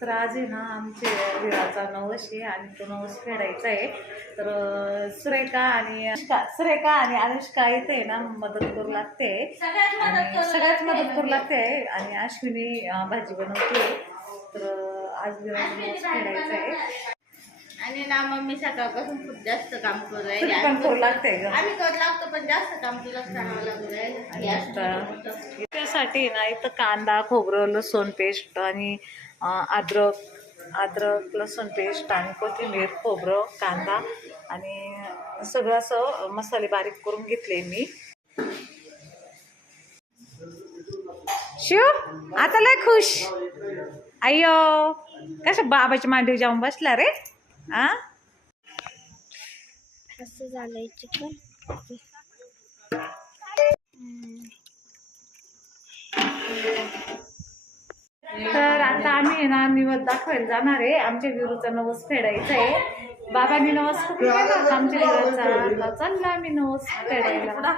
तर आज आहे ना आमचे विराचा नवस आहे आणि तो नवस फेडायचा आहे. तर सुरेखा आणि सुरेखा आणि अनुष्का इथे आहे ना मदत करू लागते. सगळ्यात मदत करू लागते आणि अश्विनी भाजी बनवते. तर आज विराचा नवस फेडायचा आहे. आणि ना मम्मी सकाळपासून खूप जास्त काम करू पण करू लागते आम्ही करू लागतो पण जास्त काम तुलाच करावं लागू आणि राहिलं आता त्यासाठी ना इथं कांदा खोबरं लसूण पेस्ट आणि अद्रक अद्रक लसूण पेस्ट आणि कोथिंबीर खोबरं कांदा आणि सगळं असं मसाले बारीक करून घेतले मी. शिव आता लय खुश. अय्यो कसं बाबाच्या मांडीवर जाऊन बसला रे? आ? झालंय चिकन? तर आता आम्ही आहे ना निवद दाखवायला जाणार आहे. आमच्या विरूचा नवस फेडायचा आहे. बाबांनी नवस केला आमच्या विरूचा. चालला आम्ही नवस फेडायला.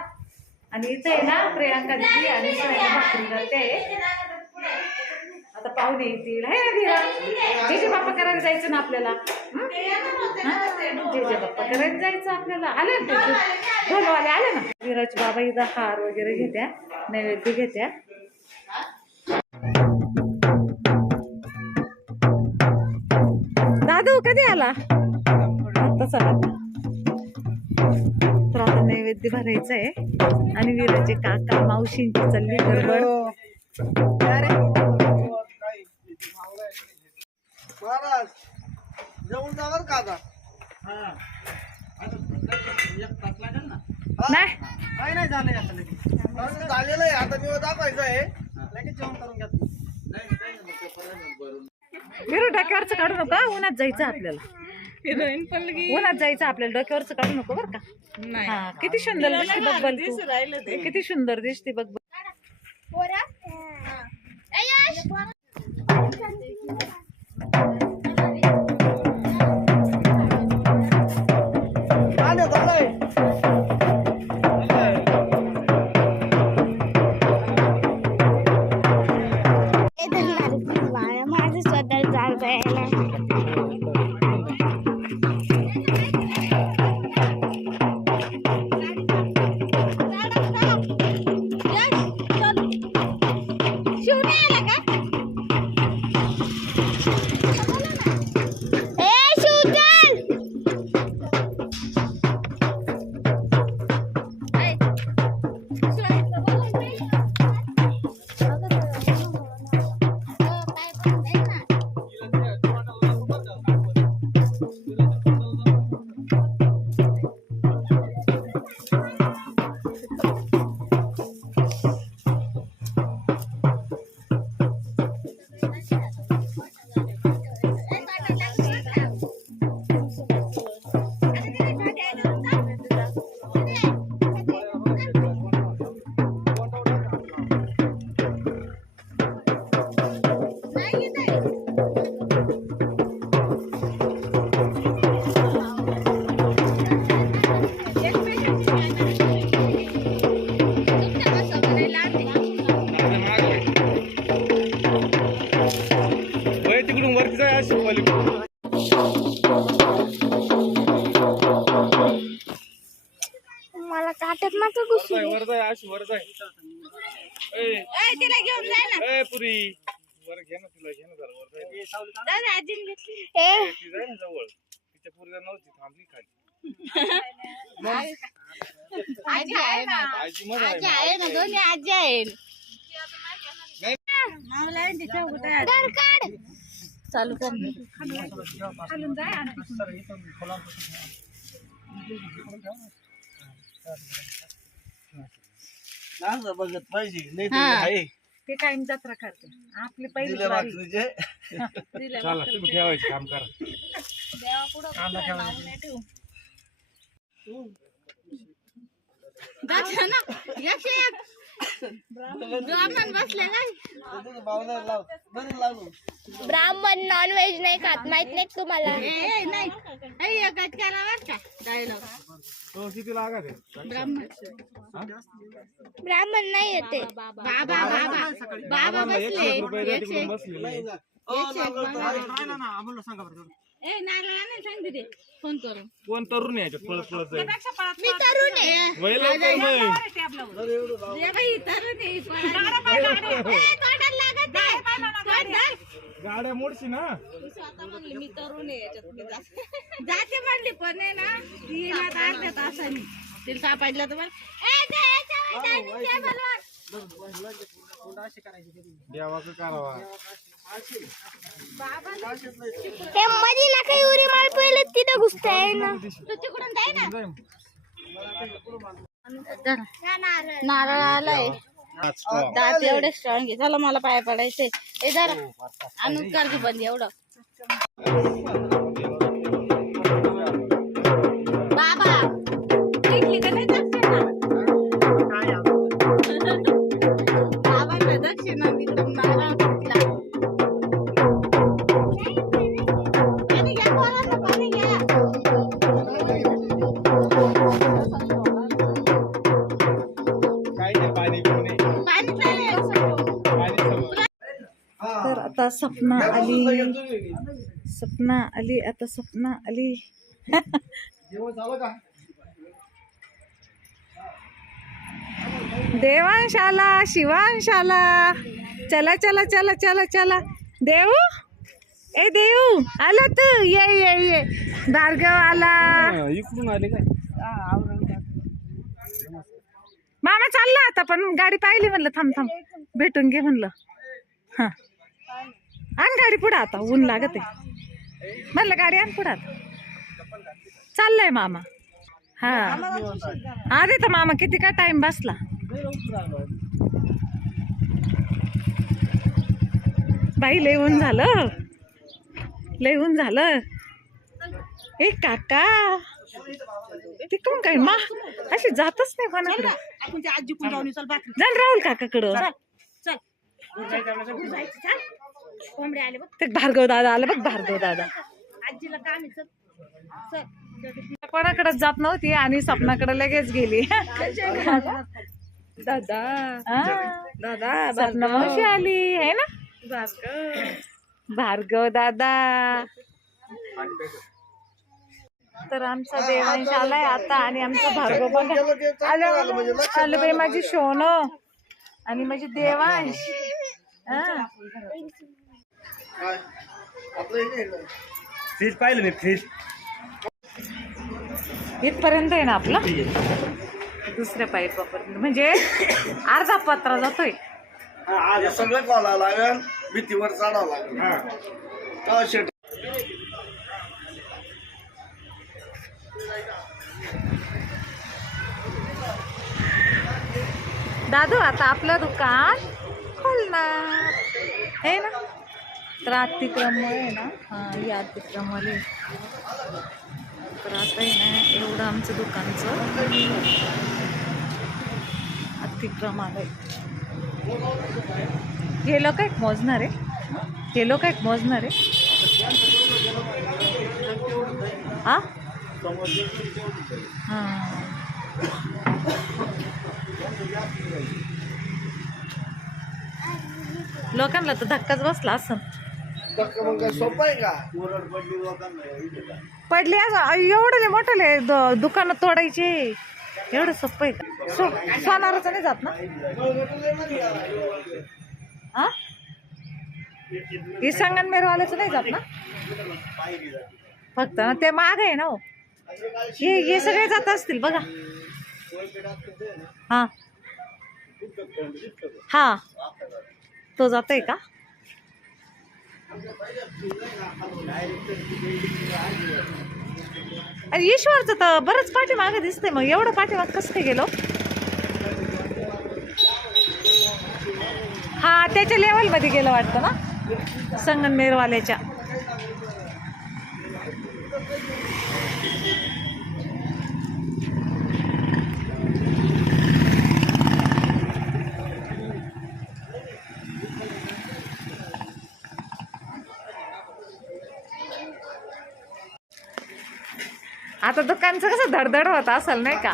आणि इथं आहे ना प्रियांका दिदी आणि भाकरी करते. आता पाहुणे येतील. हे विरा जे जे बाप्पा करायला जायचं ना आपल्याला. हं? जे जे बाप्पा करायला जायचं आपल्याला. आले ना ढोलवाले आले ना. विराचे बाबा इथं हार वगैरे घेत्या नैवेद्य घेत्या. कधी आला आत्ताच आला तर आता नैवेद्य भरायचं आहे आणि विराचे काका मावशींची चालली गडबड. महाराज जेवण जाणार का आता? नाही. नाही झालेलं आहे आता मी दाखवायचं आहे लगेच जेवण करून घ्या विरू डोक्यावरचं काढू नका उन्हात जायचं आपल्याला. उन्हात जायचं आपल्याला डोक्यावरचं काढू नको बरं का? हा किती सुंदर दिसते बघ बल तू. किती सुंदर दिसते बघ बघ. ती जाय ना जवळ. तिच्या पुरीला नव्हती थांबली खाली. आजी आहे ना. आजी मग आजी आहे ना दोन्ही आजी आहेत. नाही. तर काढ चालू कर. असं बघत पाहिजे नाही हा. आहे. ते कायम जत्रा करते आपली पहिली चला तुम्ही ठेवायचं काम करा. जातं ना यश एक. ब्राह्मण बसले नाही तुझं पाहुण्याला लाव बरं लावू ब्राह्मण नॉन व्हेज नाही खात. माहीत नाही का तुम्हाला? नाही. ए, एकच केला बरं का? डायलॉग तो किती लागत आहे? ब्राह्मण ब्राह्मण नाही येते. बाबा बाबा बाबा. बसले. एकशे. ए नाही सांगते ते. फोन करून. कोण तरुण आहे याच्यात? पळत पळत जाईल. मी तरुण आहे. वय लवकर मग. ये बाई तरुण आहे. ए, तोंडाला लागत आहे. तोंड धर. गाड्या मोडशी ना? मी स्वतः म्हणली मी तरुण आहे याच्यात मी जाते. जाते म्हणली पण आहे ना ती येणार तर अर्ध्या तासाने. तिला सापडलं तर म्हण, ए, ते याच्यावर. देवाचं करावा. मध्ये ना काही उरी माळ पहिले तिथं घुसताय ना. तू तिकडून जाय ना. जाय. नारळ आलाय. दात एवढे स्ट्रॉंग आहे. चला मला पाय पडायचे. ए जरा. आणून कर की बंद एवढं. सपना आली सपना आली आता सपना आली का देवांश आला शिवांश आला चला चला चला चला चला देऊ ए देऊ आला तू ये ये ये भार्गव आला इकडून आले काय मामा चालला आता पण गाडी पाहिली म्हणलं थांब थांब भेटून घे म्हणलं हा आण गाडी पुढं आता ऊन लागत आहे. म्हणलं गाडी आण पुढं आता. चाललाय मामा. हा. अरे तर मामा किती का टाइम बसला? बाई लय ऊन झालं. लय ऊन झालं. ए काका. तिकडून काय? मा अशी जातच नाही कोणाकडे. चल राहुल काकाकडं. चल कोंबडे आले बघ. ते भार्गव दादा आला बघ भार्गव दादा. आजीला काम आहे चल. चल. कोणाकडेच जात नव्हती आणि सपनाकडे लगेच गेली. दादा. दादा सपना मावशी आली आहे ना? भार्गव. दादा. तर आमचा देवांश आलाय आता आणि आमचा भार्गव पण आलो. आलो बाई माझी शोन आणि माझी देवांश. हा. फ्रीज पाहिलं मी फ्रीज इथपर्यंत आहे ना आपला? दुसऱ्या पाईपापर्यंत. म्हणजे अर्धा पत्रा जातोय. हे सगळं कॉला लागेल. भीतीवर चढावं लागेल. शेट दादू आता आपलं दुकान खोलणार. आहे ना? तर अतिक्रमण आहे ना? हां ही अतिक्रमवाले तर आता आहे ना एवढं आमचं दुकानचं अतिक्रम आलंय. हे लोक एक मोजणार आहे. हे लोक एक मोजणार आहे. हा? हां. लोकांना तर धक्काच बसला असं धक्का मग काय सोपं आहे का? पडले असं अय, एवढं लय मोठं लय द- दुकानं तोडायचे. एवढं सोपं आहे का? सो सोनाराचं नाही जात ना? हा? हे संगनमेरवाल्याचं नाही जात ना? फक्त ना ते माग आहे ना हो. हे हे सगळे जात असतील बघा. हा. हा. तो जातोय का? अरे ईश्वरचं तर बरंच पाठीमागं दिसतंय मग. एवढं पाठीमाग कसं काय गेलो? हा त्याच्या लेवलमध्ये गेलं वाटतं ना? संगनमेरवाल्याच्या. आता दुकानचं कसं धडधड होत असेल नाही का?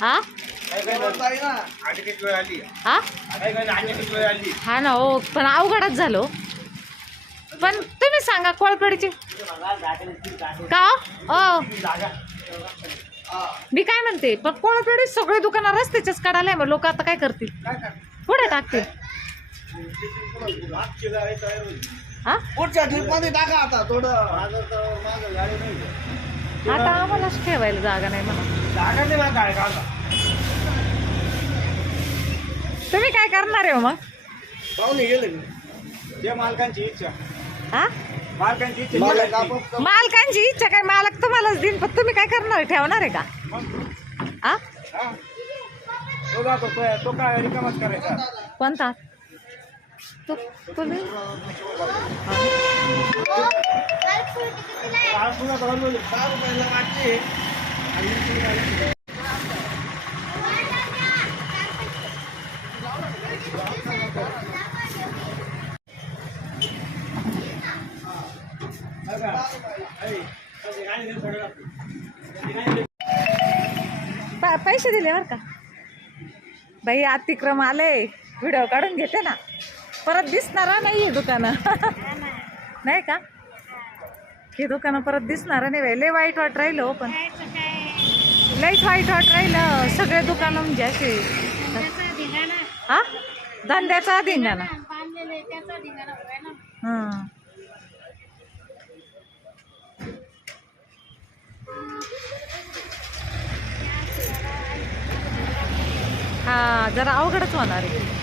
हा? ना हा? हा ना हो पण अवघडच झालो हो. पण तुम्ही सांगा कोळकडीची का ओ मी काय म्हणते पण कोळपेडी सगळे दुकानं रस्त्याच्याच काढायला मग लोक आता काय करतील? पुढे टाकतील. हा? पुढच्या ट्रिपमध्ये टाका आता थोडं. आता आम्हालाच ठेवायला जागा नाही म्हणा. जागा नाही मला काय काढला तुम्ही काय करणार आहे हो मग? पाहुणे गेले ते मालकांची इच्छा. हा? मालकांची इच्छा. मला मालकांची इच्छा काय? मालक तुम्हालाच देईन पण तुम्ही काय करणार? आहे? ठेवणार आहे का? हा? हा. तो जातो तो तो काय रिकामच करायचा. कोणता? पैसे दिले बर का? बाई अतिक्रम आले व्हिडिओ काढून घेते ना. परत दिसणार नाही हे दुकानं. नाही का? हे दुकानं परत दिसणार नाही लय वाईट वाट राहिलं हो पण. लईच वाईट वाट राहिलं. सगळे दुकानं म्हणजे असे. हा? धंद्याचा धिंगाणा. हां. हा जरा अवघडच होणार आहे.